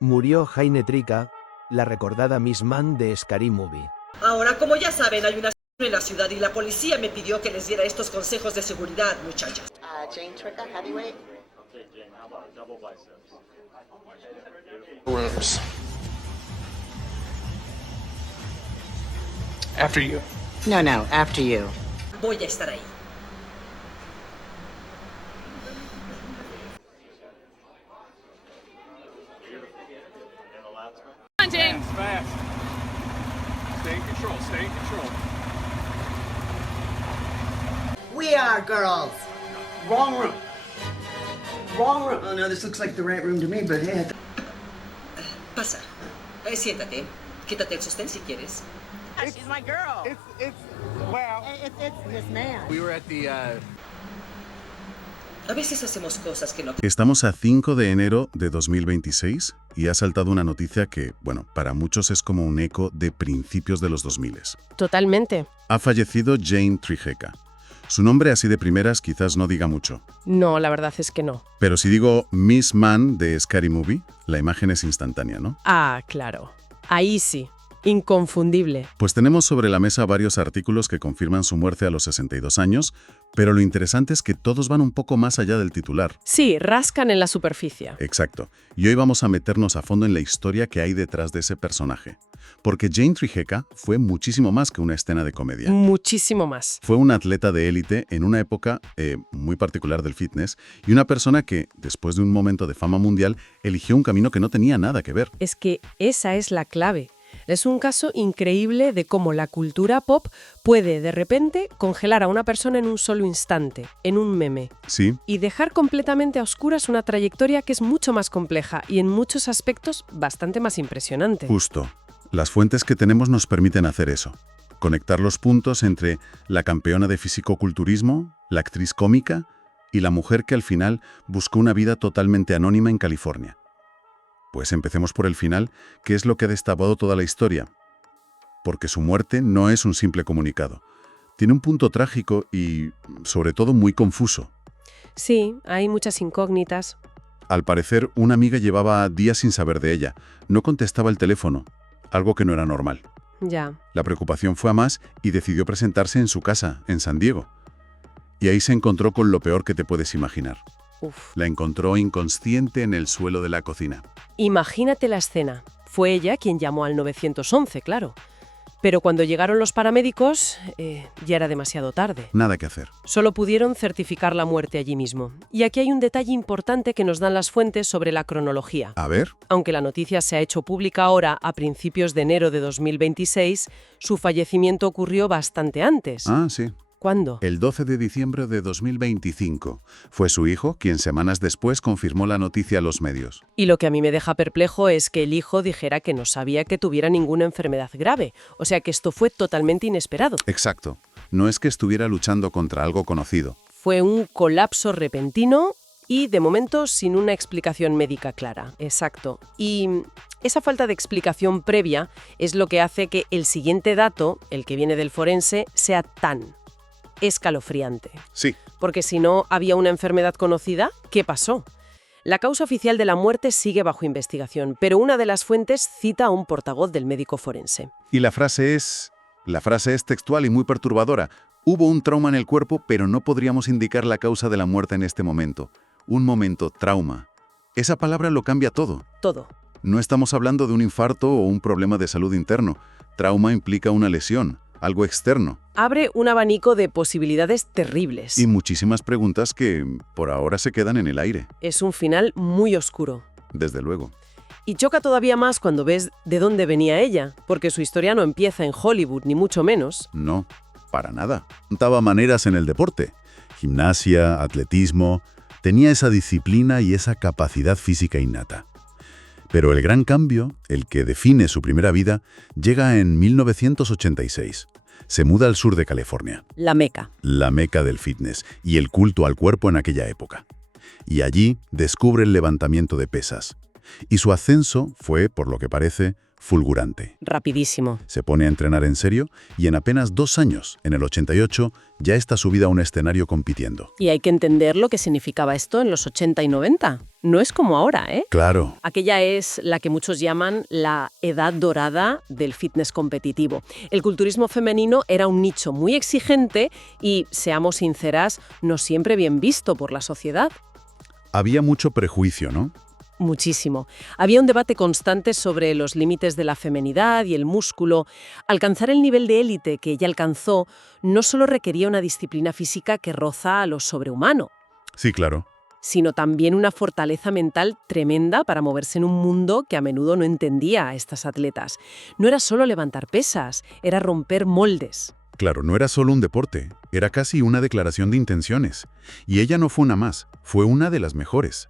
Murió Jaime Trica, la recordada Miss Man de Scary Movie. Ahora, como ya saben, hay una en la ciudad y la policía me pidió que les diera estos consejos de seguridad, muchachas. Jane Tricka, heavyweight. Rooms. After you. No, after you. Voy a estar ahí. Come on, Jane. Fast. Stay in control, stay in control. We are girls. Wrong room. Wrong room. Oh, no, this looks like the right room to me, but hey, Pasa. Siéntate. Quítate el sostén si quieres. She's my girl. Well, It's his man. We were at the, A veces hacemos cosas que no... Estamos a 5 de enero de 2026 y ha saltado una noticia que, bueno, para muchos es como un eco de principios de los 2000. Totalmente. Ha fallecido Jane Triceka. Su nombre así de primeras quizás no diga mucho. No, la verdad es que no. Pero si digo Miss Man de Scary Movie, la imagen es instantánea, ¿no? Ah, claro. Ahí sí. Inconfundible. Pues tenemos sobre la mesa varios artículos que confirman su muerte a los 62 años, pero lo interesante es que todos van un poco más allá del titular. Sí, rascan en la superficie. Exacto. Y hoy vamos a meternos a fondo en la historia que hay detrás de ese personaje. Porque Jane Triceka fue muchísimo más que una escena de comedia. Muchísimo más. Fue una atleta de élite en una época muy particular del fitness y una persona que, después de un momento de fama mundial, eligió un camino que no tenía nada que ver. Es que esa es la clave. Es un caso increíble de cómo la cultura pop puede, de repente, congelar a una persona en un solo instante, en un meme, Sí, y dejar completamente a oscuras una trayectoria que es mucho más compleja y en muchos aspectos bastante más impresionante. justo. Las fuentes que tenemos nos permiten hacer eso. Conectar los puntos entre la campeona de fisicoculturismo, la actriz cómica y la mujer que al final buscó una vida totalmente anónima en California. Pues empecemos por el final, que es lo que ha destapado toda la historia. Porque su muerte no es un simple comunicado. Tiene un punto trágico y, sobre todo, muy confuso. Sí, hay muchas incógnitas. Al parecer, una amiga llevaba días sin saber de ella. No contestaba el teléfono, algo que no era normal. Ya. La preocupación fue a más y decidió presentarse en su casa, en San Diego. Y ahí se encontró con lo peor que te puedes imaginar. Uf. La encontró inconsciente en el suelo de la cocina. Imagínate la escena. Fue ella quien llamó al 911, claro. Pero cuando llegaron los paramédicos, ya era demasiado tarde. Nada que hacer. Solo pudieron certificar la muerte allí mismo. Y aquí hay un detalle importante que nos dan las fuentes sobre la cronología. A ver, Aunque la noticia se ha hecho pública ahora, a principios de enero de 2026, su fallecimiento ocurrió bastante antes. sí. ¿Cuándo? El 12 de diciembre de 2025. Fue su hijo quien semanas después confirmó la noticia a los medios. Y lo que a mí me deja perplejo es que el hijo dijera que no sabía que tuviera ninguna enfermedad grave. O sea que esto fue totalmente inesperado. Exacto. No es que estuviera luchando contra algo conocido. Fue un colapso repentino y, de momento, sin una explicación médica clara. Exacto. Y esa falta de explicación previa es lo que hace que el siguiente dato, el que viene del forense, sea tan escalofriante. Sí. Porque si no había una enfermedad conocida, ¿qué pasó? La causa oficial de la muerte sigue bajo investigación, pero una de las fuentes cita a un portavoz del médico forense. Y la frase es textual y muy perturbadora. Hubo un trauma en el cuerpo, pero no podríamos indicar la causa de la muerte en este momento. Un momento, trauma. Esa palabra lo cambia todo. Todo. No estamos hablando de un infarto o un problema de salud interno. Trauma implica una lesión, algo externo. Abre un abanico de posibilidades terribles. Y muchísimas preguntas que, por ahora, se quedan en el aire. Es un final muy oscuro. Desde luego. Y choca todavía más cuando ves de dónde venía ella, porque su historia no empieza en Hollywood, ni mucho menos. No, para nada. Contaba maneras en el deporte. Gimnasia, atletismo. Tenía esa disciplina y esa capacidad física innata. Pero el gran cambio, el que define su primera vida, llega en 1986. Se muda al sur de California, La Meca. la meca del fitness y el culto al cuerpo en aquella época. Y allí descubre el levantamiento de pesas. Y su ascenso fue, por lo que parece, fulgurante. Rapidísimo. Se pone a entrenar en serio y en apenas 2 años, en el 88, ya está subida a un escenario compitiendo. Y hay que entender lo que significaba esto en los 80 y 90. No es como ahora, ¿eh? Claro. Aquella es la que muchos llaman la edad dorada del fitness competitivo. El culturismo femenino era un nicho muy exigente y, seamos sinceras, no siempre bien visto por la sociedad. Había mucho prejuicio, ¿no? Muchísimo. Había un debate constante sobre los límites de la feminidad y el músculo. Alcanzar el nivel de élite que ella alcanzó no solo requería una disciplina física que roza a lo sobrehumano, Sí, claro. sino también una fortaleza mental tremenda para moverse en un mundo que a menudo no entendía a estas atletas. No era solo levantar pesas, era romper moldes. Claro, no era solo un deporte, era casi una declaración de intenciones. Y ella no fue una más, fue una de las mejores.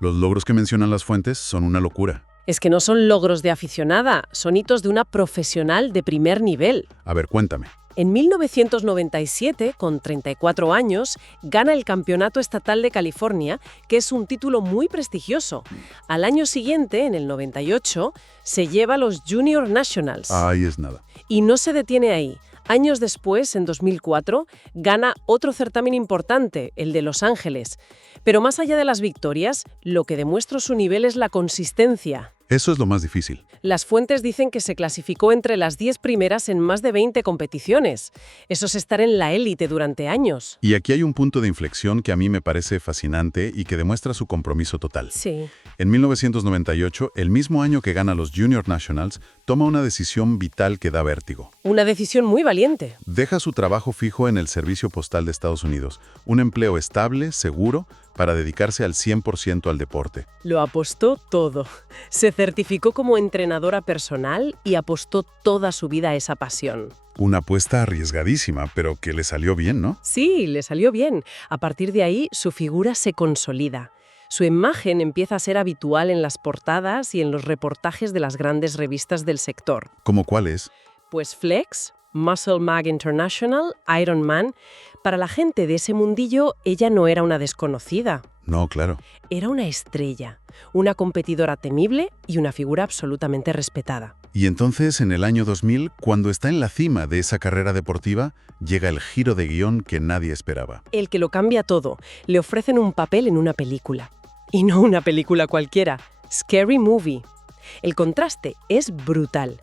Los logros que mencionan las fuentes son una locura. Es que no son logros de aficionada, son hitos de una profesional de primer nivel. A ver, cuéntame. En 1997, con 34 años, gana el Campeonato Estatal de California, que es un título muy prestigioso. Al año siguiente, en el 98, se lleva los Junior Nationals. Ahí es nada. Y no se detiene ahí. Años después, en 2004, gana otro certamen importante, el de Los Ángeles. Pero más allá de las victorias, lo que demuestra su nivel es la consistencia. Eso es lo más difícil. Las fuentes dicen que se clasificó entre las 10 primeras en más de 20 competiciones. Eso es estar en la élite durante años. Y aquí hay un punto de inflexión que a mí me parece fascinante y que demuestra su compromiso total. Sí. En 1998, el mismo año que gana los Junior Nationals, toma una decisión vital que da vértigo. Una decisión muy valiente. Deja su trabajo fijo en el Servicio Postal de Estados Unidos, un empleo estable, seguro, para dedicarse al 100% al deporte. Lo apostó todo. Se certificó como entrenadora personal y apostó toda su vida a esa pasión. Una apuesta arriesgadísima, pero que le salió bien, ¿no? Sí, le salió bien. A partir de ahí, su figura se consolida. Su imagen empieza a ser habitual en las portadas y en los reportajes de las grandes revistas del sector. ¿Cómo cuál es? Pues Flex, Muscle Mag International, Iron Man. Para la gente de ese mundillo, ella no era una desconocida. No, claro. Era una estrella, una competidora temible y una figura absolutamente respetada. Y entonces, en el año 2000, cuando está en la cima de esa carrera deportiva, llega el giro de guión que nadie esperaba. El que lo cambia todo. Le ofrecen un papel en una película. Y no una película cualquiera. Scary Movie. El contraste es brutal.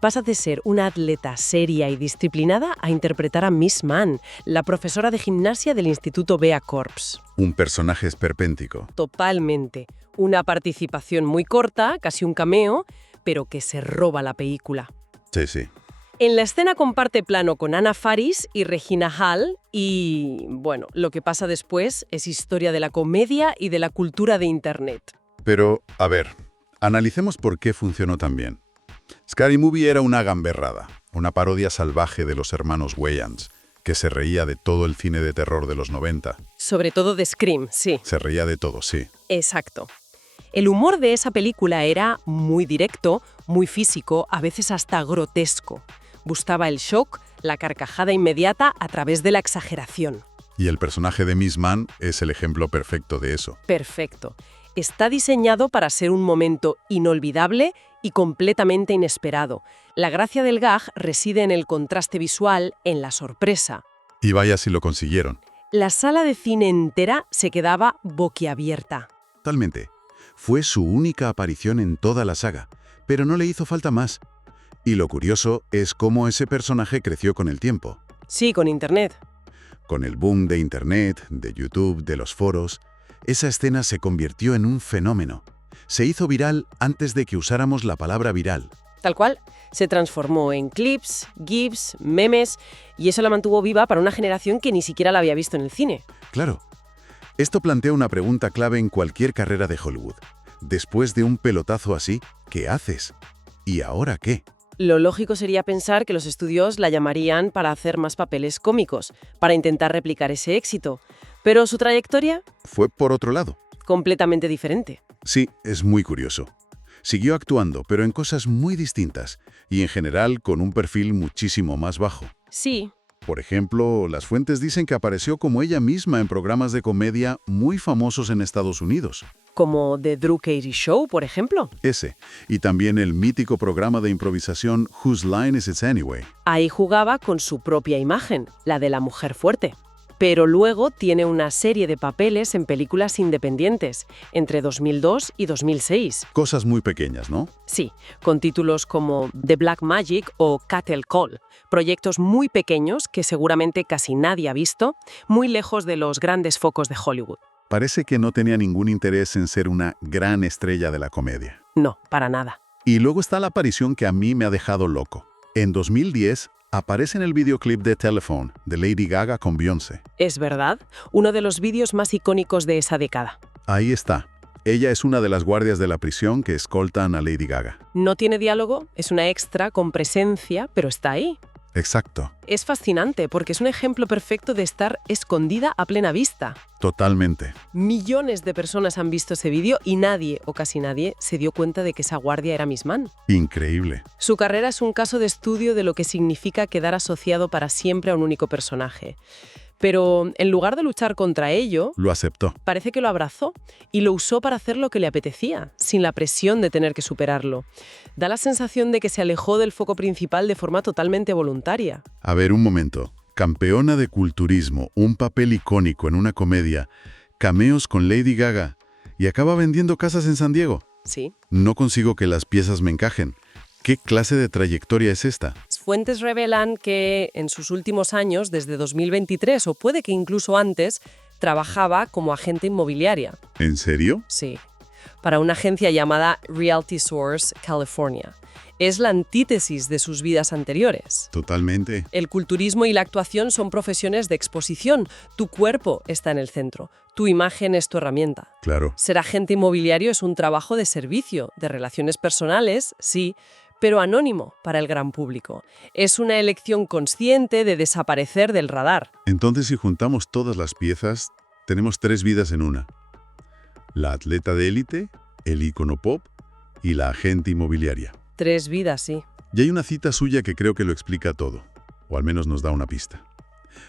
Pasa de ser una atleta seria y disciplinada a interpretar a Miss Man, la profesora de gimnasia del Instituto Bea Corps. Un personaje esperpéntico. Totalmente. Una participación muy corta, casi un cameo, pero que se roba la película. Sí, sí. En la escena comparte plano con Anna Faris y Regina Hall y, bueno, lo que pasa después es historia de la comedia y de la cultura de Internet. Pero, a ver, analicemos por qué funcionó tan bien. Scary Movie era una gamberrada, una parodia salvaje de los hermanos Wayans, que se reía de todo el cine de terror de los 90. Sobre todo de Scream, sí. Se reía de todo, sí. Exacto. El humor de esa película era muy directo, muy físico, a veces hasta grotesco. Buscaba el shock, la carcajada inmediata a través de la exageración. Y el personaje de Miss Man es el ejemplo perfecto de eso. Perfecto. Está diseñado para ser un momento inolvidable y completamente inesperado. La gracia del gag reside en el contraste visual, en la sorpresa. Y vaya si lo consiguieron. La sala de cine entera se quedaba boquiabierta. Totalmente. Fue su única aparición en toda la saga, pero no le hizo falta más. Y lo curioso es cómo ese personaje creció con el tiempo. Sí, con Internet. Con el boom de Internet, de YouTube, de los foros, esa escena se convirtió en un fenómeno. Se hizo viral antes de que usáramos la palabra viral. Tal cual, se transformó en clips, GIFs, memes, y eso la mantuvo viva para una generación que ni siquiera la había visto en el cine. Claro. Esto plantea una pregunta clave en cualquier carrera de Hollywood. Después de un pelotazo así, ¿qué haces? ¿Y ahora qué? Lo lógico sería pensar que los estudios la llamarían para hacer más papeles cómicos, para intentar replicar ese éxito. Pero su trayectoria, Fue por otro lado. completamente diferente. Sí, es muy curioso. Siguió actuando, pero en cosas muy distintas, y en general con un perfil muchísimo más bajo. Sí, Por ejemplo, las fuentes dicen que apareció como ella misma en programas de comedia muy famosos en Estados Unidos. Como The Drew Carey Show, por ejemplo. Ese. Y también el mítico programa de improvisación Whose Line Is It Anyway? Ahí jugaba con su propia imagen, la de la mujer fuerte. Pero luego tiene una serie de papeles en películas independientes, entre 2002 y 2006. Cosas muy pequeñas, ¿no? Sí, con títulos como The Black Magic o Cattle Call, proyectos muy pequeños que seguramente casi nadie ha visto, muy lejos de los grandes focos de Hollywood. Parece que no tenía ningún interés en ser una gran estrella de la comedia. No, para nada. Y luego está la aparición que a mí me ha dejado loco. En 2010 aparece en el videoclip de Telephone de Lady Gaga con Beyoncé. Es verdad, uno de los vídeos más icónicos de esa década. Ahí está. Ella es una de las guardias de la prisión que escoltan a Lady Gaga. No tiene diálogo, es una extra con presencia, pero está ahí. Exacto. Es fascinante porque es un ejemplo perfecto de estar escondida a plena vista. Totalmente. Millones de personas han visto ese vídeo y nadie, o casi nadie, se dio cuenta de que esa guardia era Miss Mann. Increíble. Su carrera es un caso de estudio de lo que significa quedar asociado para siempre a un único personaje. Pero en lugar de luchar contra ello, Lo aceptó. parece que lo abrazó y lo usó para hacer lo que le apetecía, sin la presión de tener que superarlo. Da la sensación de que se alejó del foco principal de forma totalmente voluntaria. A ver, un momento. Campeona de culturismo, un papel icónico en una comedia, cameos con Lady Gaga y acaba vendiendo casas en San Diego. Sí. No consigo que las piezas me encajen. ¿Qué clase de trayectoria es esta? Fuentes revelan que en sus últimos años, desde 2023 o puede que incluso antes, trabajaba como agente inmobiliaria. ¿En serio? Sí, para una agencia llamada Realty Source California. Es la antítesis de sus vidas anteriores. Totalmente. El culturismo y la actuación son profesiones de exposición. Tu cuerpo está en el centro. Tu imagen es tu herramienta. Claro. Ser agente inmobiliario es un trabajo de servicio, de relaciones personales, sí, pero anónimo para el gran público. Es una elección consciente de desaparecer del radar. Entonces, si juntamos todas las piezas, tenemos 3 vidas en una. La atleta de élite, el ícono pop y la agente inmobiliaria. 3 vidas, sí. Y hay una cita suya que creo que lo explica todo, o al menos nos da una pista.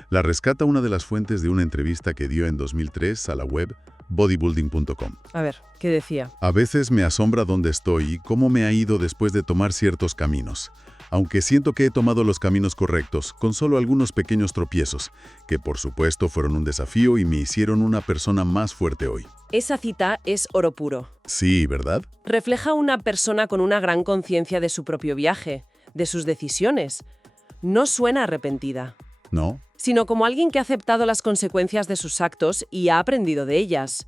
La rescata una de las fuentes de una entrevista que dio en 2003 a la web bodybuilding.com. A ver, ¿qué decía? A veces me asombra dónde estoy y cómo me ha ido después de tomar ciertos caminos, aunque siento que he tomado los caminos correctos, con solo algunos pequeños tropiezos, que por supuesto fueron un desafío y me hicieron una persona más fuerte hoy. Esa cita es oro puro. Sí, ¿verdad? Refleja una persona con una gran conciencia de su propio viaje, de sus decisiones. No suena arrepentida, ¿No? sino como alguien que ha aceptado las consecuencias de sus actos y ha aprendido de ellas.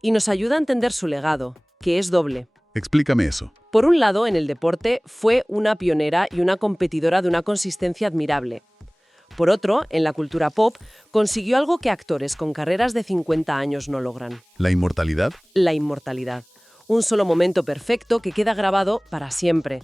Y nos ayuda a entender su legado, que es doble. Explícame eso. Por un lado, en el deporte, fue una pionera y una competidora de una consistencia admirable. Por otro, en la cultura pop, consiguió algo que actores con carreras de 50 años no logran: ¿La inmortalidad? la inmortalidad. Un solo momento perfecto que queda grabado para siempre.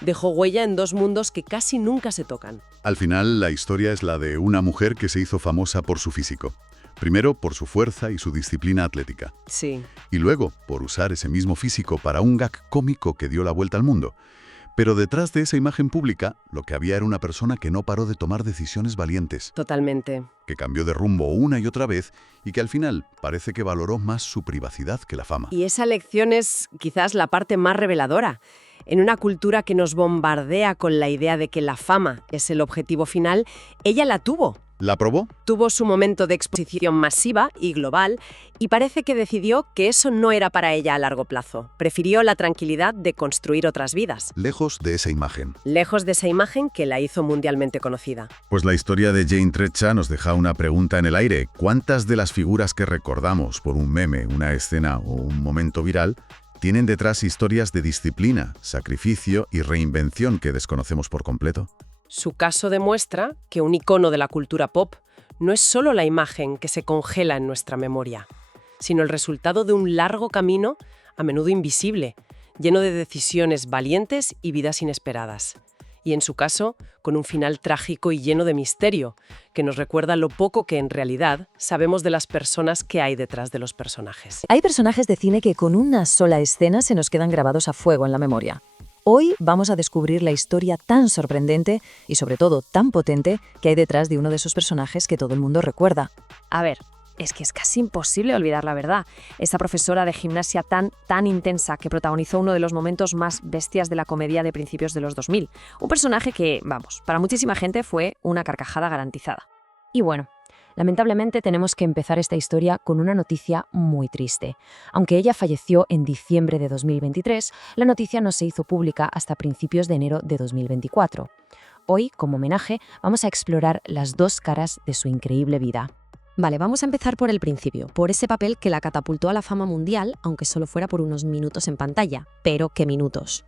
Dejó huella en 2 mundos que casi nunca se tocan. Al final, la historia es la de una mujer que se hizo famosa por su físico. Primero, por su fuerza y su disciplina atlética. Sí. Y luego, por usar ese mismo físico para un gag cómico que dio la vuelta al mundo. Pero detrás de esa imagen pública, lo que había era una persona que no paró de tomar decisiones valientes, Totalmente. que cambió de rumbo una y otra vez y que al final parece que valoró más su privacidad que la fama. Y esa lección es quizás la parte más reveladora. En una cultura que nos bombardea con la idea de que la fama es el objetivo final, ella la tuvo. ¿La probó? Tuvo su momento de exposición masiva y global y parece que decidió que eso no era para ella a largo plazo. Prefirió la tranquilidad de construir otras vidas, Lejos de esa imagen. lejos de esa imagen que la hizo mundialmente conocida. Pues la historia de Jane Trecha nos deja una pregunta en el aire. ¿Cuántas de las figuras que recordamos por un meme, una escena o un momento viral tienen detrás historias de disciplina, sacrificio y reinvención que desconocemos por completo? Su caso demuestra que un icono de la cultura pop no es solo la imagen que se congela en nuestra memoria, sino el resultado de un largo camino, a menudo invisible, lleno de decisiones valientes y vidas inesperadas. Y en su caso, con un final trágico y lleno de misterio, que nos recuerda lo poco que en realidad sabemos de las personas que hay detrás de los personajes. Hay personajes de cine que con una sola escena se nos quedan grabados a fuego en la memoria. Hoy vamos a descubrir la historia tan sorprendente y sobre todo tan potente que hay detrás de uno de esos personajes que todo el mundo recuerda. A ver, es que es casi imposible olvidar la verdad. Esa profesora de gimnasia tan intensa que protagonizó uno de los momentos más bestias de la comedia de principios de los 2000. Un personaje que, vamos, para muchísima gente fue una carcajada garantizada. Y bueno, lamentablemente tenemos que empezar esta historia con una noticia muy triste. Aunque ella falleció en diciembre de 2023, la noticia no se hizo pública hasta principios de enero de 2024. Hoy, como homenaje, vamos a explorar las dos caras de su increíble vida. Vale, vamos a empezar por el principio, por ese papel que la catapultó a la fama mundial, aunque solo fuera por unos minutos en pantalla. Pero, ¿qué minutos?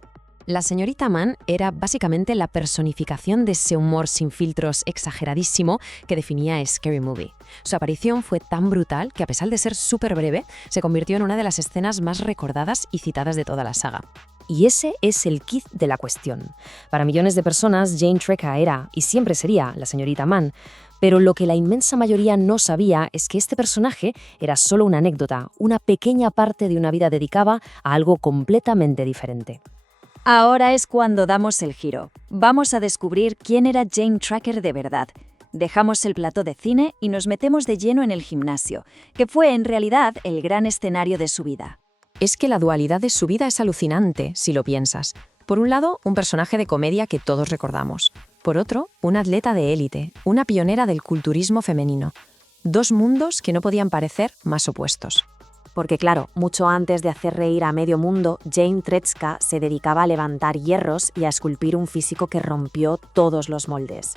La señorita Mann era básicamente la personificación de ese humor sin filtros exageradísimo que definía Scary Movie. Su aparición fue tan brutal que, a pesar de ser súper breve, se convirtió en una de las escenas más recordadas y citadas de toda la saga. Y ese es el quid de la cuestión. Para millones de personas, Jane Treca era, y siempre sería, la señorita Mann. Pero lo que la inmensa mayoría no sabía es que este personaje era solo una anécdota, una pequeña parte de una vida dedicada a algo completamente diferente. Ahora es cuando damos el giro. Vamos a descubrir quién era Jane Treca de verdad. Dejamos el plató de cine y nos metemos de lleno en el gimnasio, que fue en realidad el gran escenario de su vida. Es que la dualidad de su vida es alucinante, si lo piensas. Por un lado, un personaje de comedia que todos recordamos. Por otro, una atleta de élite, una pionera del culturismo femenino. Dos mundos que no podían parecer más opuestos. Porque claro, mucho antes de hacer reír a medio mundo, Jane Treca se dedicaba a levantar hierros y a esculpir un físico que rompió todos los moldes.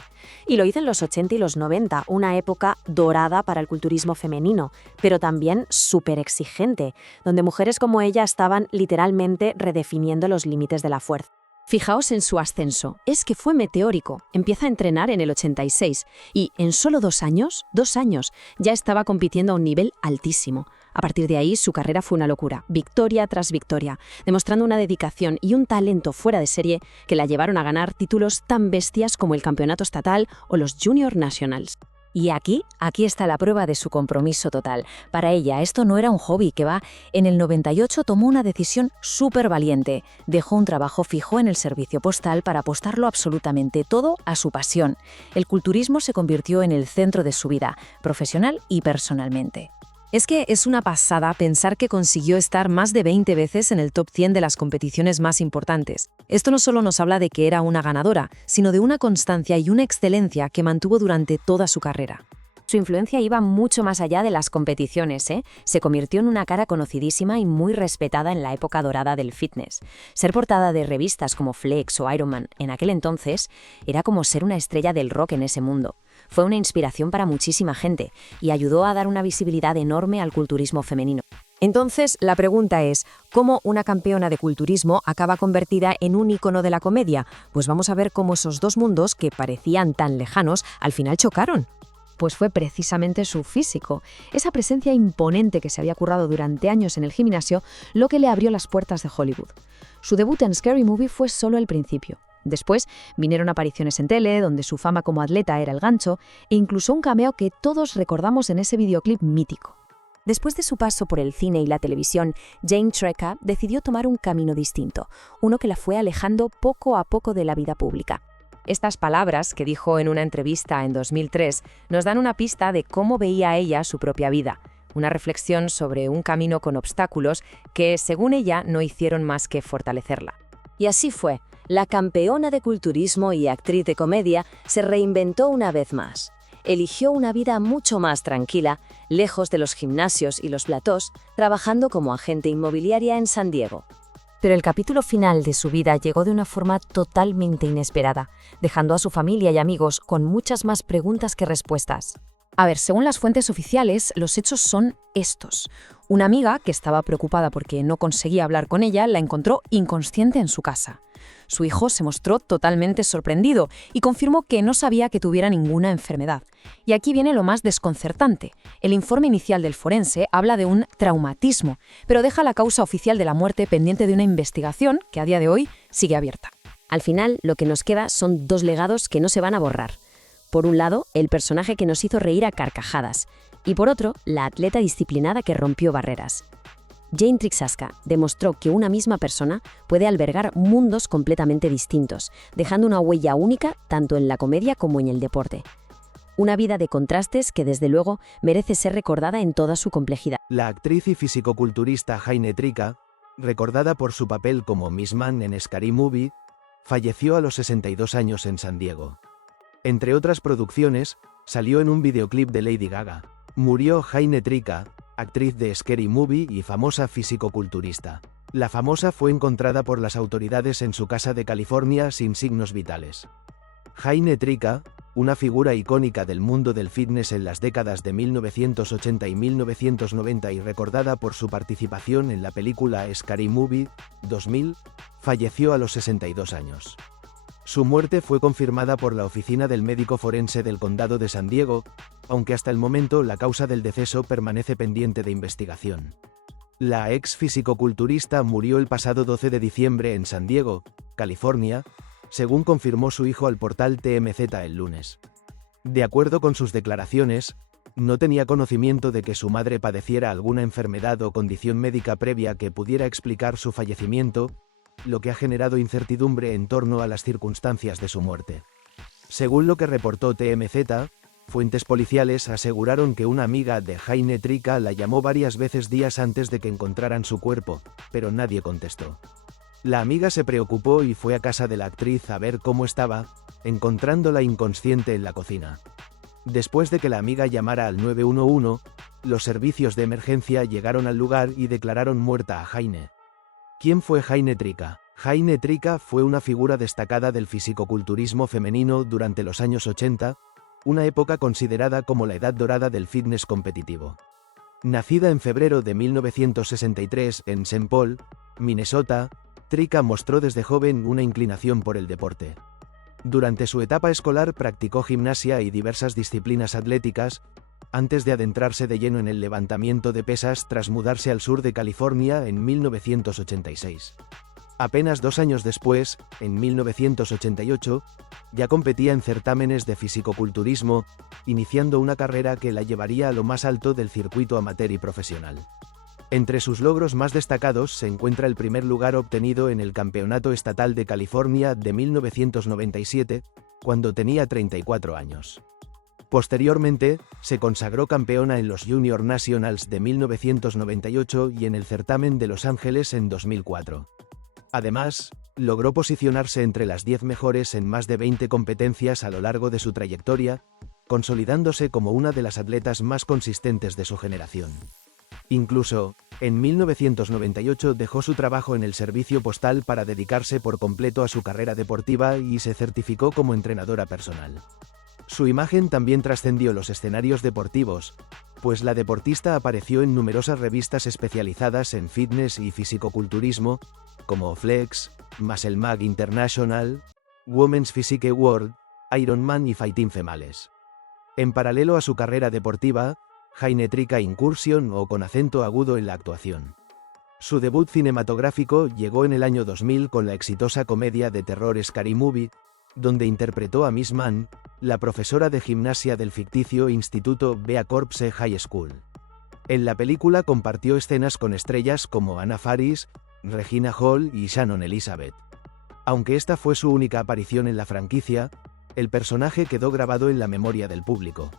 Y lo hizo en los 80 y los 90, una época dorada para el culturismo femenino, pero también súper exigente, donde mujeres como ella estaban literalmente redefiniendo los límites de la fuerza. Fijaos en su ascenso, es que fue meteórico. Empieza a entrenar en el 86 y en solo 2 años, ya estaba compitiendo a un nivel altísimo. A partir de ahí, su carrera fue una locura, victoria tras victoria, demostrando una dedicación y un talento fuera de serie que la llevaron a ganar títulos tan bestias como el Campeonato Estatal o los Junior Nationals. Y aquí está la prueba de su compromiso total. Para ella, esto no era un hobby en el 98 tomó una decisión súper valiente. Dejó un trabajo fijo en el servicio postal para apostarlo absolutamente todo a su pasión. El culturismo se convirtió en el centro de su vida, profesional y personalmente. Es que es una pasada pensar que consiguió estar más de 20 veces en el top 100 de las competiciones más importantes. Esto no solo nos habla de que era una ganadora, sino de una constancia y una excelencia que mantuvo durante toda su carrera. Su influencia iba mucho más allá de las competiciones, Se convirtió en una cara conocidísima y muy respetada en la época dorada del fitness. Ser portada de revistas como Flex o Iron Man en aquel entonces era como ser una estrella del rock en ese mundo. Fue una inspiración para muchísima gente y ayudó a dar una visibilidad enorme al culturismo femenino. Entonces, la pregunta es, ¿cómo una campeona de culturismo acaba convertida en un ícono de la comedia? Pues vamos a ver cómo esos dos mundos, que parecían tan lejanos, al final chocaron. Pues fue precisamente su físico, esa presencia imponente que se había currado durante años en el gimnasio, lo que le abrió las puertas de Hollywood. Su debut en Scary Movie fue solo el principio. Después vinieron apariciones en tele, donde su fama como atleta era el gancho, e incluso un cameo que todos recordamos en ese videoclip mítico. Después de su paso por el cine y la televisión, Jane Treca decidió tomar un camino distinto, uno que la fue alejando poco a poco de la vida pública. Estas palabras, que dijo en una entrevista en 2003, nos dan una pista de cómo veía ella su propia vida, una reflexión sobre un camino con obstáculos que, según ella, no hicieron más que fortalecerla. Y así fue. La campeona de culturismo y actriz de comedia se reinventó una vez más. Eligió una vida mucho más tranquila, lejos de los gimnasios y los platós, trabajando como agente inmobiliaria en San Diego. Pero el capítulo final de su vida llegó de una forma totalmente inesperada, dejando a su familia y amigos con muchas más preguntas que respuestas. A ver, según las fuentes oficiales, los hechos son estos. Una amiga, que estaba preocupada porque no conseguía hablar con ella, la encontró inconsciente en su casa. Su hijo se mostró totalmente sorprendido y confirmó que no sabía que tuviera ninguna enfermedad. Y aquí viene lo más desconcertante. El informe inicial del forense habla de un traumatismo, pero deja la causa oficial de la muerte pendiente de una investigación que a día de hoy sigue abierta. Al final, lo que nos queda son dos legados que no se van a borrar. Por un lado, el personaje que nos hizo reír a carcajadas, y por otro, la atleta disciplinada que rompió barreras. Jane Trixaska demostró que una misma persona puede albergar mundos completamente distintos, dejando una huella única tanto en la comedia como en el deporte. Una vida de contrastes que, desde luego, merece ser recordada en toda su complejidad. La actriz y fisicoculturista Heine Trika, recordada por su papel como Miss Mann en Scary Movie, falleció a los 62 años en San Diego. Entre otras producciones, salió en un videoclip de Lady Gaga. Murió Heine Trika, actriz de Scary Movie y famosa fisicoculturista. La famosa fue encontrada por las autoridades en su casa de California sin signos vitales. Heine Trika, una figura icónica del mundo del fitness en las décadas de 1980 y 1990 y recordada por su participación en la película Scary Movie 2000, falleció a los 62 años. Su muerte fue confirmada por la Oficina del Médico Forense del Condado de San Diego, aunque hasta el momento la causa del deceso permanece pendiente de investigación. La ex fisicoculturista murió el pasado 12 de diciembre en San Diego, California, según confirmó su hijo al portal TMZ el lunes. De acuerdo con sus declaraciones, no tenía conocimiento de que su madre padeciera alguna enfermedad o condición médica previa que pudiera explicar su fallecimiento, lo que ha generado incertidumbre en torno a las circunstancias de su muerte. Según lo que reportó TMZ, fuentes policiales aseguraron que una amiga de Heine Trika la llamó varias veces días antes de que encontraran su cuerpo, pero nadie contestó. La amiga se preocupó y fue a casa de la actriz a ver cómo estaba, encontrándola inconsciente en la cocina. Después de que la amiga llamara al 911, los servicios de emergencia llegaron al lugar y declararon muerta a Heine. ¿Quién fue Heine Trika? Heine Trika fue una figura destacada del fisicoculturismo femenino durante los años 80, una época considerada como la edad dorada del fitness competitivo. Nacida en febrero de 1963 en St. Paul, Minnesota, Trika mostró desde joven una inclinación por el deporte. Durante su etapa escolar practicó gimnasia y diversas disciplinas atléticas, antes de adentrarse de lleno en el levantamiento de pesas tras mudarse al sur de California en 1986. Apenas 2 años después, en 1988, ya competía en certámenes de fisicoculturismo, iniciando una carrera que la llevaría a lo más alto del circuito amateur y profesional. Entre sus logros más destacados se encuentra el primer lugar obtenido en el Campeonato Estatal de California de 1997, cuando tenía 34 años. Posteriormente, se consagró campeona en los Junior Nationals de 1998 y en el certamen de Los Ángeles en 2004. Además, logró posicionarse entre las 10 mejores en más de 20 competencias a lo largo de su trayectoria, consolidándose como una de las atletas más consistentes de su generación. Incluso, en 1998 dejó su trabajo en el servicio postal para dedicarse por completo a su carrera deportiva y se certificó como entrenadora personal. Su imagen también trascendió los escenarios deportivos, pues la deportista apareció en numerosas revistas especializadas en fitness y fisicoculturismo, como Flex, Muscle Mag International, Women's Physique World, Ironman y Fighting Females. En paralelo a su carrera deportiva, Heine Trika incursion o con acento agudo en la actuación. Su debut cinematográfico llegó en el año 2000 con la exitosa comedia de terror Scary Movie, donde interpretó a Miss Mann, la profesora de gimnasia del ficticio Instituto Bea Corpse High School. En la película compartió escenas con estrellas como Anna Faris, Regina Hall y Shannon Elizabeth. Aunque esta fue su única aparición en la franquicia, el personaje quedó grabado en la memoria del público.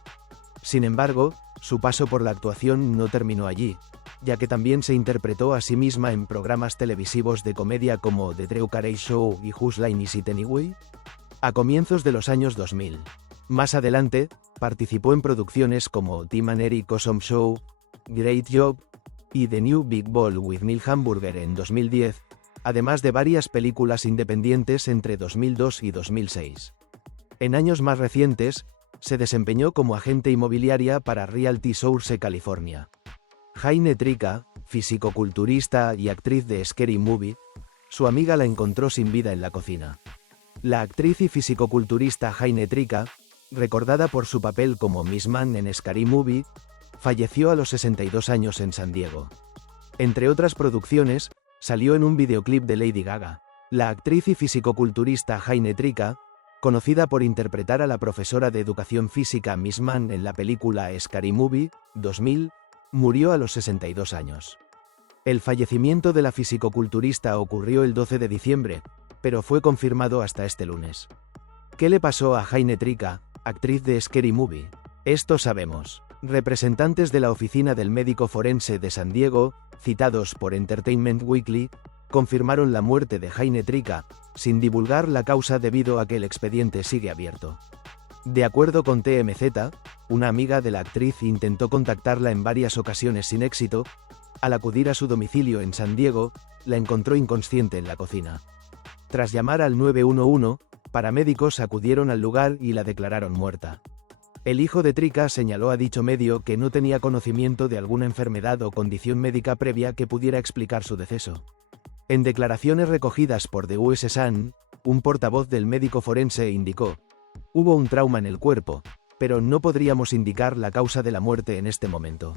Sin embargo, su paso por la actuación no terminó allí, ya que también se interpretó a sí misma en programas televisivos de comedia como The Drew Carey Show y Whose Line Is It Anyway? A comienzos de los años 2000. Más adelante, participó en producciones como Tim and Eric Awesome Show, Great Job y The New Big Ball with Neil Hamburger en 2010, además de varias películas independientes entre 2002 y 2006. En años más recientes, se desempeñó como agente inmobiliaria para Realty Source California. Heine Trika, fisicoculturista y actriz de Scary Movie, su amiga la encontró sin vida en la cocina. La actriz y fisicoculturista Heine Trika, recordada por su papel como Miss Mann en Scary Movie, falleció a los 62 años en San Diego. Entre otras producciones, salió en un videoclip de Lady Gaga. La actriz y fisicoculturista Heine Trika, conocida por interpretar a la profesora de educación física Miss Mann en la película Scary Movie 2000, murió a los 62 años. El fallecimiento de la fisicoculturista ocurrió el 12 de diciembre, pero fue confirmado hasta este lunes. ¿Qué le pasó a Jane Trika, actriz de Scary Movie? Esto sabemos. Representantes de la oficina del médico forense de San Diego, citados por Entertainment Weekly, confirmaron la muerte de Jane Trika, sin divulgar la causa debido a que el expediente sigue abierto. De acuerdo con TMZ, una amiga de la actriz intentó contactarla en varias ocasiones sin éxito. Al acudir a su domicilio en San Diego, la encontró inconsciente en la cocina. Tras llamar al 911, paramédicos acudieron al lugar y la declararon muerta. El hijo de Trika señaló a dicho medio que no tenía conocimiento de alguna enfermedad o condición médica previa que pudiera explicar su deceso. En declaraciones recogidas por The US Sun, un portavoz del médico forense indicó: "Hubo un trauma en el cuerpo, pero no podríamos indicar la causa de la muerte en este momento".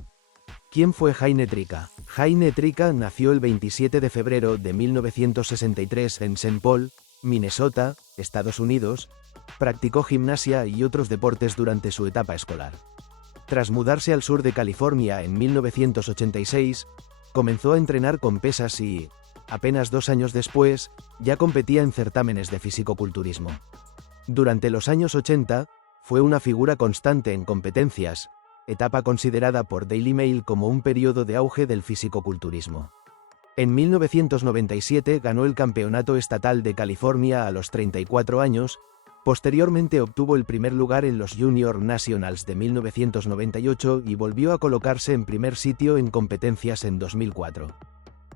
¿Quién fue Jane Trika? Jane Trika nació el 27 de febrero de 1963 en St. Paul, Minnesota, Estados Unidos. Practicó gimnasia y otros deportes durante su etapa escolar. Tras mudarse al sur de California en 1986, comenzó a entrenar con pesas y, apenas 2 años después, ya competía en certámenes de fisicoculturismo. Durante los años 80, fue una figura constante en competencias, etapa considerada por Daily Mail como un periodo de auge del fisicoculturismo. En 1997 ganó el Campeonato Estatal de California a los 34 años, posteriormente obtuvo el primer lugar en los Junior Nationals de 1998 y volvió a colocarse en primer sitio en competencias en 2004.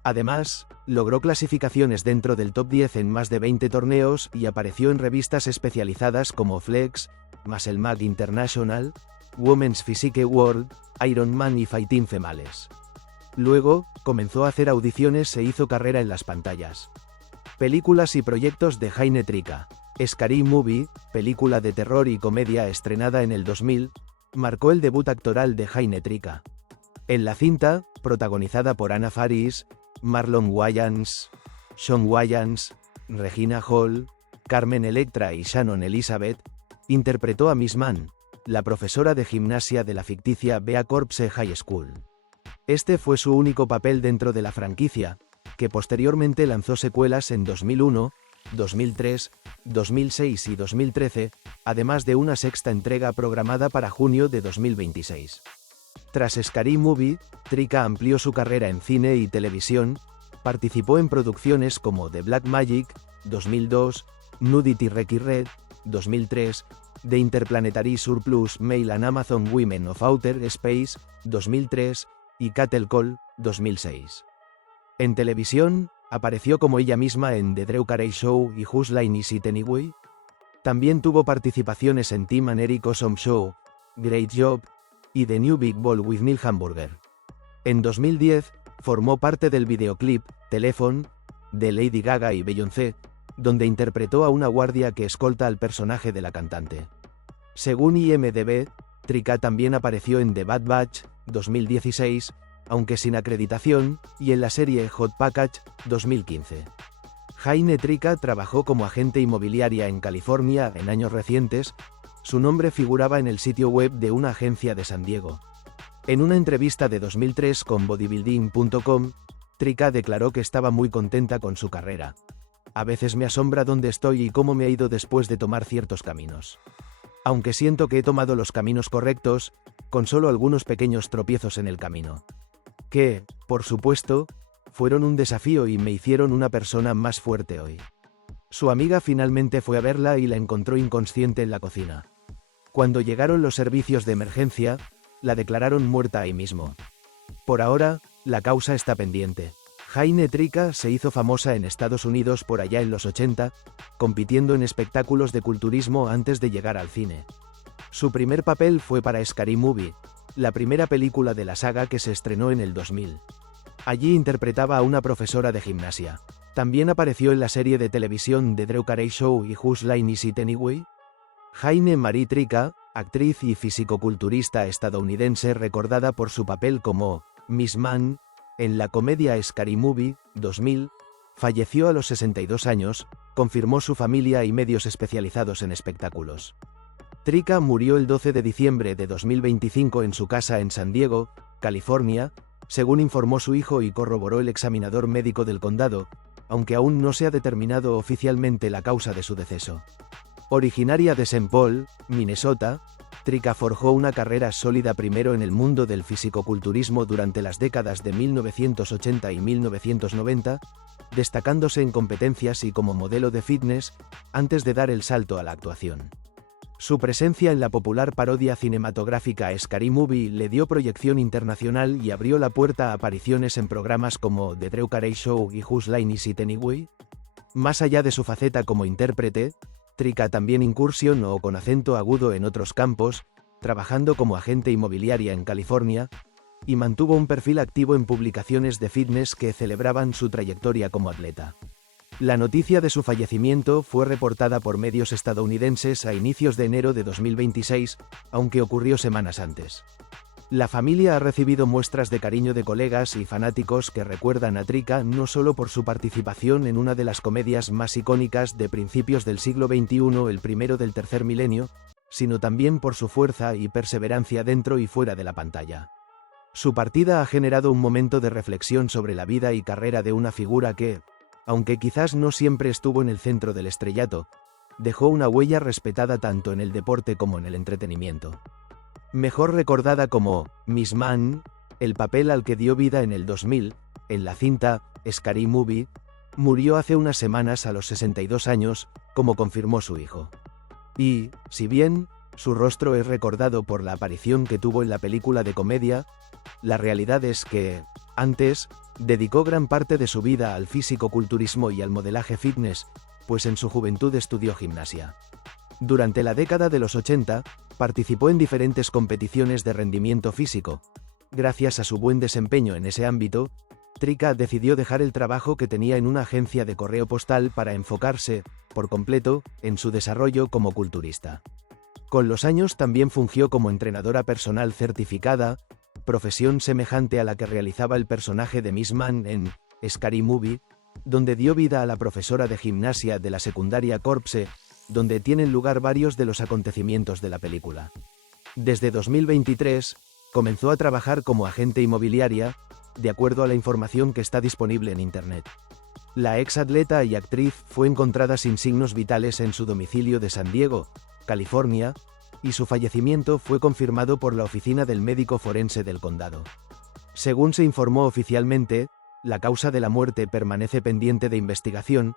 Además, logró clasificaciones dentro del top 10 en más de 20 torneos y apareció en revistas especializadas como Flex, Muscle Mag International, Women's Physique World, Iron Man y Fighting Females. Luego, comenzó a hacer audiciones e hizo carrera en las pantallas. Películas y proyectos de Jane Trika. Scary Movie, película de terror y comedia estrenada en el 2000, marcó el debut actoral de Jane Trika. En la cinta, protagonizada por Anna Faris, Marlon Wayans, Sean Wayans, Regina Hall, Carmen Electra y Shannon Elizabeth, interpretó a Miss Mann, la profesora de gimnasia de la ficticia Bea Corpse High School. Este fue su único papel dentro de la franquicia, que posteriormente lanzó secuelas en 2001, 2003, 2006 y 2013, además de una sexta entrega programada para junio de 2026. Tras Scary Movie, Trika amplió su carrera en cine y televisión, participó en producciones como The Black Magic, 2002, Nudity Recky Red, 2003, The Interplanetary Surplus Mail and Amazon Women of Outer Space, 2003, y Cattle Call, 2006. En televisión, apareció como ella misma en The Drew Carey Show y Whose Line Is It Anyway. También tuvo participaciones en Tim and Eric Awesome Show, Great Job, y The New Big Ball with Neil Hamburger. En 2010, formó parte del videoclip Telephone, de Lady Gaga y Beyoncé, donde interpretó a una guardia que escolta al personaje de la cantante. Según IMDb, Trika también apareció en The Bad Batch, 2016, aunque sin acreditación, y en la serie Hot Package, 2015. Jane Trika trabajó como agente inmobiliaria en California en años recientes. Su nombre figuraba en el sitio web de una agencia de San Diego. En una entrevista de 2003 con Bodybuilding.com, Trika declaró que estaba muy contenta con su carrera. "A veces me asombra dónde estoy y cómo me he ido después de tomar ciertos caminos. Aunque siento que he tomado los caminos correctos, con solo algunos pequeños tropiezos en el camino. Que, por supuesto, fueron un desafío y me hicieron una persona más fuerte hoy". Su amiga finalmente fue a verla y la encontró inconsciente en la cocina. Cuando llegaron los servicios de emergencia, la declararon muerta ahí mismo. Por ahora, la causa está pendiente. Jane Trika se hizo famosa en Estados Unidos por allá en los 80, compitiendo en espectáculos de culturismo antes de llegar al cine. Su primer papel fue para Scary Movie, la primera película de la saga que se estrenó en el 2000. Allí interpretaba a una profesora de gimnasia. También apareció en la serie de televisión The Drew Carey Show y Whose Line Is It Anyway. Jane Marie Trika, actriz y fisicoculturista estadounidense recordada por su papel como Miss Mann en la comedia Scary Movie, 2000, falleció a los 62 años, confirmó su familia y medios especializados en espectáculos. Trika murió el 12 de diciembre de 2025 en su casa en San Diego, California, según informó su hijo y corroboró el examinador médico del condado, aunque aún no se ha determinado oficialmente la causa de su deceso. Originaria de St. Paul, Minnesota, Trika forjó una carrera sólida primero en el mundo del fisicoculturismo durante las décadas de 1980 y 1990, destacándose en competencias y como modelo de fitness, antes de dar el salto a la actuación. Su presencia en la popular parodia cinematográfica Scary Movie le dio proyección internacional y abrió la puerta a apariciones en programas como The Drew Carey Show y Whose Line Is It Anyway? Más allá de su faceta como intérprete, Trika también incursionó con acento agudo en otros campos, trabajando como agente inmobiliaria en California, y mantuvo un perfil activo en publicaciones de fitness que celebraban su trayectoria como atleta. La noticia de su fallecimiento fue reportada por medios estadounidenses a inicios de enero de 2026, aunque ocurrió semanas antes. La familia ha recibido muestras de cariño de colegas y fanáticos que recuerdan a Trika no solo por su participación en una de las comedias más icónicas de principios del siglo XXI, el primero del tercer milenio, sino también por su fuerza y perseverancia dentro y fuera de la pantalla. Su partida ha generado un momento de reflexión sobre la vida y carrera de una figura que, aunque quizás no siempre estuvo en el centro del estrellato, dejó una huella respetada tanto en el deporte como en el entretenimiento. Mejor recordada como Miss Man, el papel al que dio vida en el 2000, en la cinta Scary Movie, murió hace unas semanas a los 62 años, como confirmó su hijo. Y, si bien su rostro es recordado por la aparición que tuvo en la película de comedia, la realidad es que, antes, dedicó gran parte de su vida al fisicoculturismo y al modelaje fitness, pues en su juventud estudió gimnasia. Durante la década de los 80, participó en diferentes competiciones de rendimiento físico. Gracias a su buen desempeño en ese ámbito, Trika decidió dejar el trabajo que tenía en una agencia de correo postal para enfocarse, por completo, en su desarrollo como culturista. Con los años también fungió como entrenadora personal certificada, profesión semejante a la que realizaba el personaje de Miss Man en Scary Movie, donde dio vida a la profesora de gimnasia de la secundaria Corpse, donde tienen lugar varios de los acontecimientos de la película. Desde 2023, comenzó a trabajar como agente inmobiliaria, de acuerdo a la información que está disponible en Internet. La ex atleta y actriz fue encontrada sin signos vitales en su domicilio de San Diego, California, y su fallecimiento fue confirmado por la oficina del médico forense del condado. Según se informó oficialmente, la causa de la muerte permanece pendiente de investigación,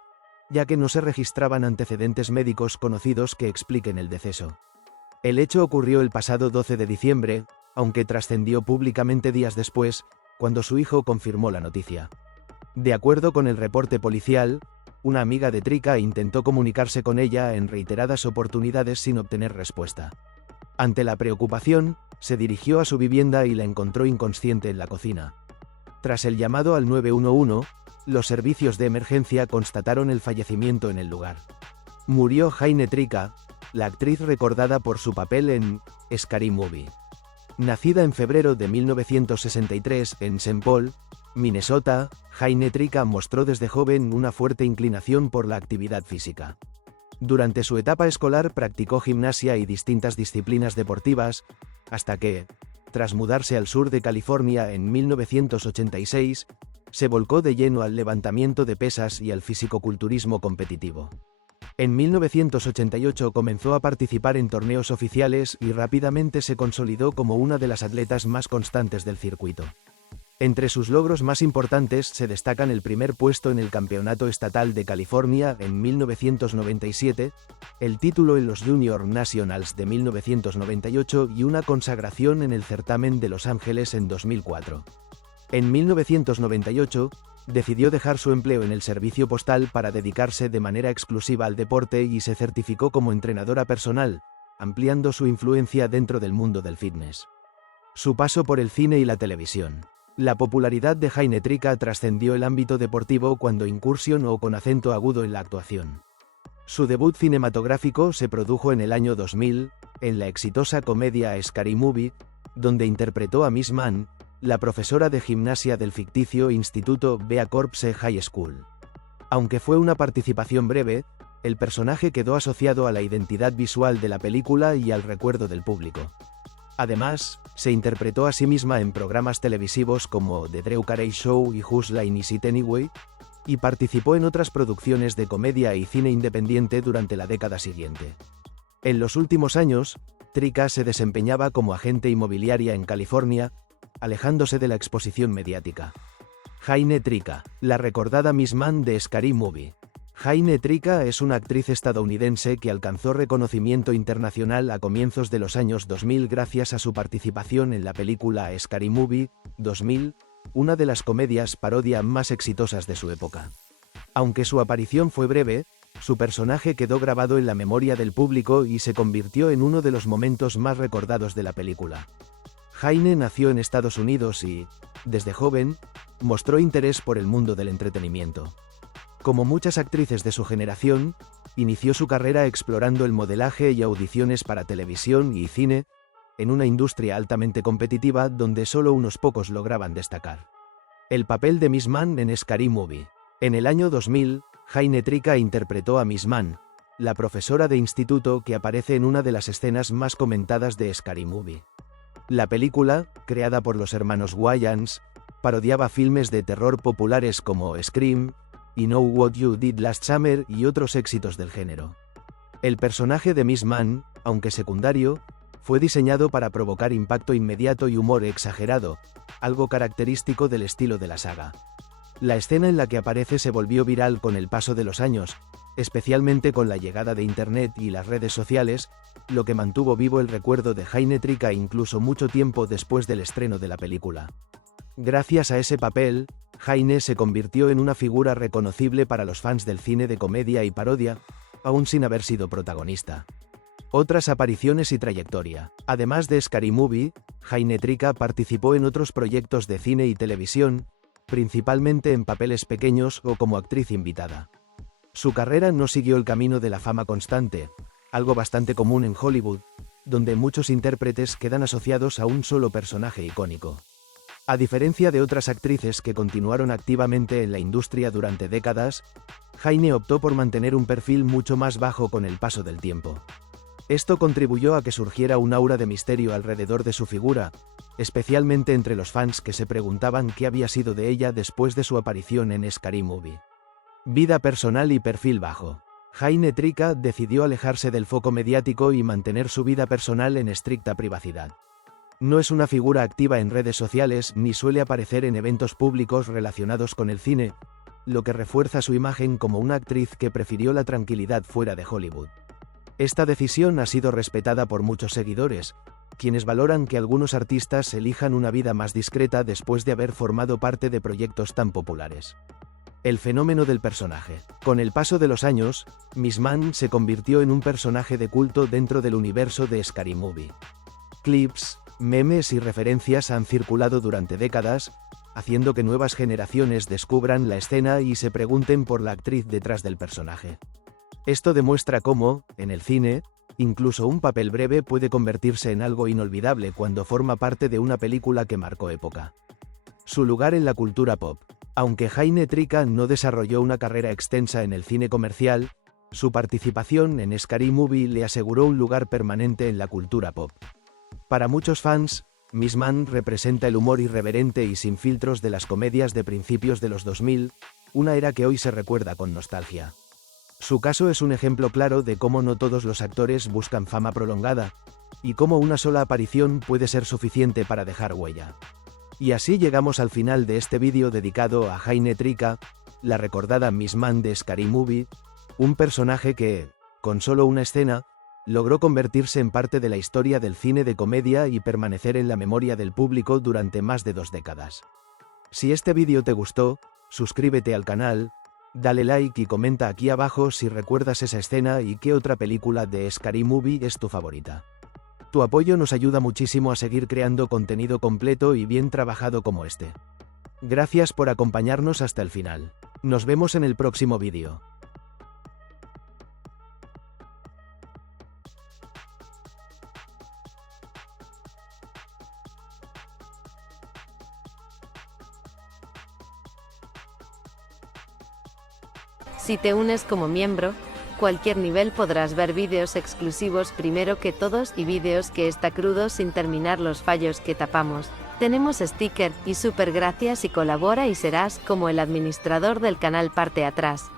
ya que no se registraban antecedentes médicos conocidos que expliquen el deceso. El hecho ocurrió el pasado 12 de diciembre, aunque trascendió públicamente días después, cuando su hijo confirmó la noticia. De acuerdo con el reporte policial, una amiga de Trika intentó comunicarse con ella en reiteradas oportunidades sin obtener respuesta. Ante la preocupación, se dirigió a su vivienda y la encontró inconsciente en la cocina. Tras el llamado al 911, los servicios de emergencia constataron el fallecimiento en el lugar. Murió Jayne Trika, la actriz recordada por su papel en Scary Movie. Nacida en febrero de 1963 en St. Paul, Minnesota, Jayne Trika mostró desde joven una fuerte inclinación por la actividad física. Durante su etapa escolar practicó gimnasia y distintas disciplinas deportivas, hasta que, tras mudarse al sur de California en 1986, se volcó de lleno al levantamiento de pesas y al fisicoculturismo competitivo. En 1988 comenzó a participar en torneos oficiales y rápidamente se consolidó como una de las atletas más constantes del circuito. Entre sus logros más importantes se destacan el primer puesto en el Campeonato Estatal de California en 1997, el título en los Junior Nationals de 1998 y una consagración en el certamen de Los Ángeles en 2004. En 1998, decidió dejar su empleo en el servicio postal para dedicarse de manera exclusiva al deporte y se certificó como entrenadora personal, ampliando su influencia dentro del mundo del fitness. Su paso por el cine y la televisión. La popularidad de Jayne Trika trascendió el ámbito deportivo cuando incursionó con acento agudo en la actuación. Su debut cinematográfico se produjo en el año 2000, en la exitosa comedia Scary Movie, donde interpretó a Miss Man, la profesora de gimnasia del ficticio Instituto Bea Corpse High School. Aunque fue una participación breve, el personaje quedó asociado a la identidad visual de la película y al recuerdo del público. Además, se interpretó a sí misma en programas televisivos como The Drew Carey Show y Whose Line Is It Anyway, y participó en otras producciones de comedia y cine independiente durante la década siguiente. En los últimos años, Trika se desempeñaba como agente inmobiliaria en California, alejándose de la exposición mediática. Jayne Trika, la recordada Miss Mann de Scary Movie. Jayne Trika es una actriz estadounidense que alcanzó reconocimiento internacional a comienzos de los años 2000 gracias a su participación en la película Scary Movie 2000, una de las comedias parodia más exitosas de su época. Aunque su aparición fue breve, su personaje quedó grabado en la memoria del público y se convirtió en uno de los momentos más recordados de la película. Jayne nació en Estados Unidos y, desde joven, mostró interés por el mundo del entretenimiento. Como muchas actrices de su generación, inició su carrera explorando el modelaje y audiciones para televisión y cine, en una industria altamente competitiva donde solo unos pocos lograban destacar. El papel de Miss Mann en Scary Movie. En el año 2000, Jayne Trika interpretó a Miss Mann, la profesora de instituto que aparece en una de las escenas más comentadas de Scary Movie. La película, creada por los hermanos Wayans, parodiaba filmes de terror populares como Scream, y Know What You Did Last Summer y otros éxitos del género. El personaje de Miss Mann, aunque secundario, fue diseñado para provocar impacto inmediato y humor exagerado, algo característico del estilo de la saga. La escena en la que aparece se volvió viral con el paso de los años, especialmente con la llegada de Internet y las redes sociales, lo que mantuvo vivo el recuerdo de Jayne Trika incluso mucho tiempo después del estreno de la película. Gracias a ese papel, Jayne se convirtió en una figura reconocible para los fans del cine de comedia y parodia, aún sin haber sido protagonista. Otras apariciones y trayectoria. Además de Scary Movie, Jayne Trika participó en otros proyectos de cine y televisión, principalmente en papeles pequeños o como actriz invitada. Su carrera no siguió el camino de la fama constante, algo bastante común en Hollywood, donde muchos intérpretes quedan asociados a un solo personaje icónico. A diferencia de otras actrices que continuaron activamente en la industria durante décadas, Jayne optó por mantener un perfil mucho más bajo con el paso del tiempo. Esto contribuyó a que surgiera un aura de misterio alrededor de su figura, especialmente entre los fans que se preguntaban qué había sido de ella después de su aparición en Scary Movie. Vida personal y perfil bajo. Jayne Trika decidió alejarse del foco mediático y mantener su vida personal en estricta privacidad. No es una figura activa en redes sociales ni suele aparecer en eventos públicos relacionados con el cine, lo que refuerza su imagen como una actriz que prefirió la tranquilidad fuera de Hollywood. Esta decisión ha sido respetada por muchos seguidores, quienes valoran que algunos artistas elijan una vida más discreta después de haber formado parte de proyectos tan populares. El fenómeno del personaje. Con el paso de los años, Miss Mann se convirtió en un personaje de culto dentro del universo de Scary Movie. Clips, memes y referencias han circulado durante décadas, haciendo que nuevas generaciones descubran la escena y se pregunten por la actriz detrás del personaje. Esto demuestra cómo, en el cine, incluso un papel breve puede convertirse en algo inolvidable cuando forma parte de una película que marcó época. Su lugar en la cultura pop. Aunque Jayne Trika no desarrolló una carrera extensa en el cine comercial, su participación en Scary Movie le aseguró un lugar permanente en la cultura pop. Para muchos fans, Miss Mann representa el humor irreverente y sin filtros de las comedias de principios de los 2000, una era que hoy se recuerda con nostalgia. Su caso es un ejemplo claro de cómo no todos los actores buscan fama prolongada, y cómo una sola aparición puede ser suficiente para dejar huella. Y así llegamos al final de este vídeo dedicado a Jayne Trika, la recordada Miss Mann de Scary Movie, un personaje que, con solo una escena, logró convertirse en parte de la historia del cine de comedia y permanecer en la memoria del público durante más de 2 décadas. Si este vídeo te gustó, suscríbete al canal, dale like y comenta aquí abajo si recuerdas esa escena y qué otra película de Scary Movie es tu favorita. Tu apoyo nos ayuda muchísimo a seguir creando contenido completo y bien trabajado como este. Gracias por acompañarnos hasta el final. Nos vemos en el próximo vídeo. Si te unes como miembro, cualquier nivel podrás ver vídeos exclusivos primero que todos y vídeos que está crudo sin terminar los fallos que tapamos. Tenemos sticker y super gracias y colabora y serás como el administrador del canal parte atrás.